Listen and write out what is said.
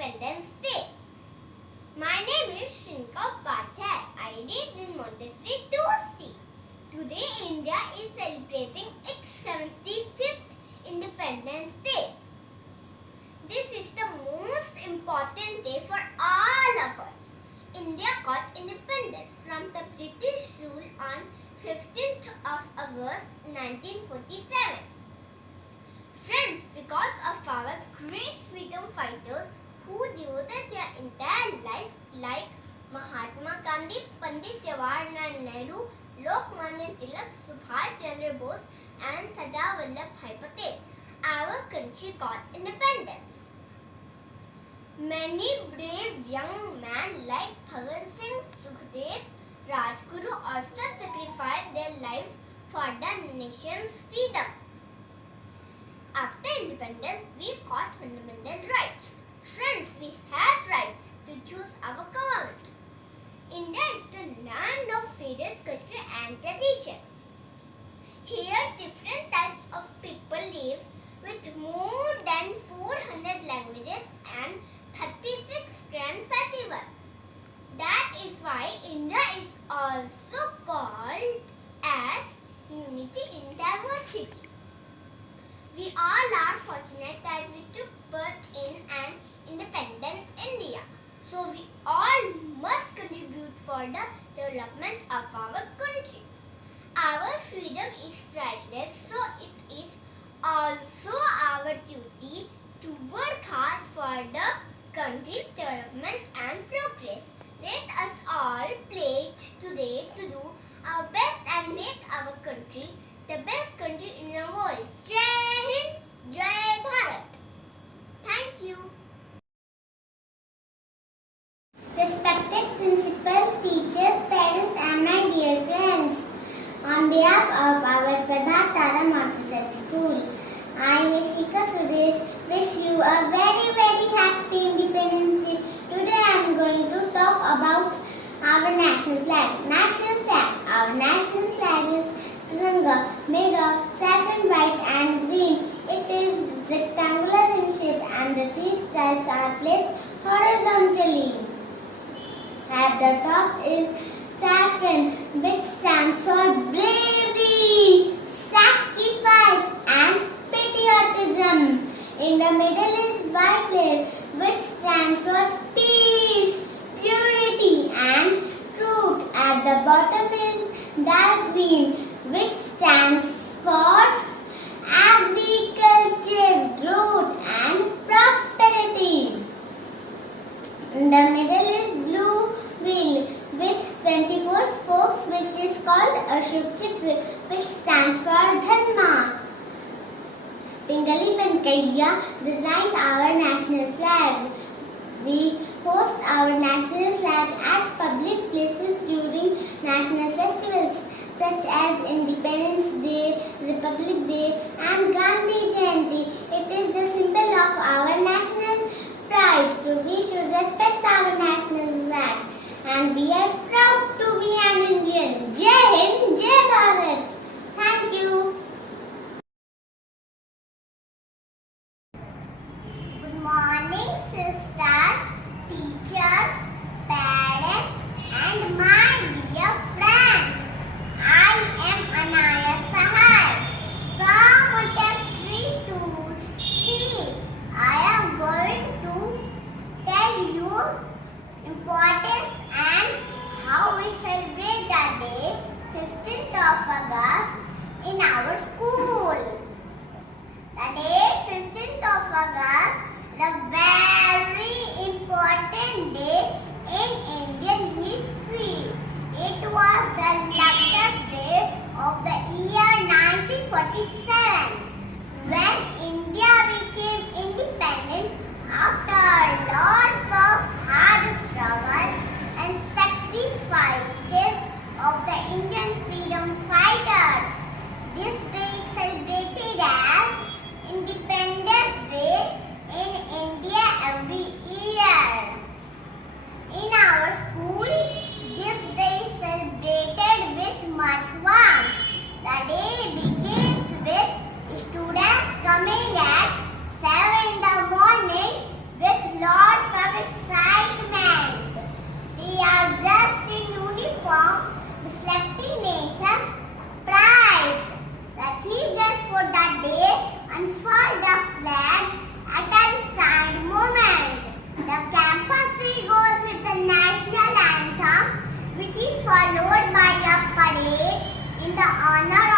Independence Day. My name is Shrinka Upadhyay. I read in Montessori 2C. Today India is celebrating its 75th Independence Day. This is the most important day for all of us. India got independence from the British rule on 15th of August 1947. Friends, because of our great freedom fighters who devoted their entire life like Mahatma Gandhi, Pandit Jawaharlal Nehru, Lokmanya Tilak, Subhash Chandra Bose and Sardar Vallabhbhai Patel, our country got independence. Many brave young men like Bhagat Singh, Sukhdev, Rajguru also sacrificed their lives for the nation's freedom. After independence, we got fundamental rights. Friends, we have rights to choose our government. India is the land of various culture and tradition. Here, different types of people live with more than 400 languages and 36 grand festivals. That is why India is also called as Unity in Diversity. We all are fortunate that we took birth in an independent India. So we all must contribute for the development of our country. Our freedom is priceless, so it is also our duty to work hard for the country's development and progress. Let us all pledge today to do our best and make our country the best country in the world. Jai Hind, Jai Bharat. Thank you. Respected principal, teachers, parents and my dear friends, on behalf of our Prabhat Tara Montessori School, I, Nishika Sudesh, wish you a very happy Independence Day. Today I am going to talk about our national flag. Our national flag is Tiranga, made of saffron white and green. It is rectangular in shape and the three stripes are placed horizontally. At the top is saffron, which stands for bravery, sacrifice and patriotism. In the middle is white layer, which stands for peace, purity and truth. At the bottom is dark green, which stands for agriculture, growth and prosperity. In the middle is blue wheel with 24 spokes, which is called Ashok Chakra, which stands for Dharma. Pingali Venkaiah designed our national flag. We host our national flag at public places during national festivals such as Independence Day, Republic Day and Gandhi Jayanti. It is the symbol of our national pride, so we should respect our national flag and we are proud to be an Indian. Jai Hind, Jai Bharat. Thank you. Good morning, sister, teachers, parents and my dear friends. I am Anaya Sahai from Montessori 2C. I am going to tell you importance and how we celebrate the day 15th of August in our school. The day 15th of August is a very important day in Indian history. It was the luckiest day of the year 1947 when India became independent after lots of hard struggle and sacrifices of the Indian freedom fighters. This day is celebrated as Independence Day in India every year. In our school, this day is celebrated with much warmth. The day begins with honor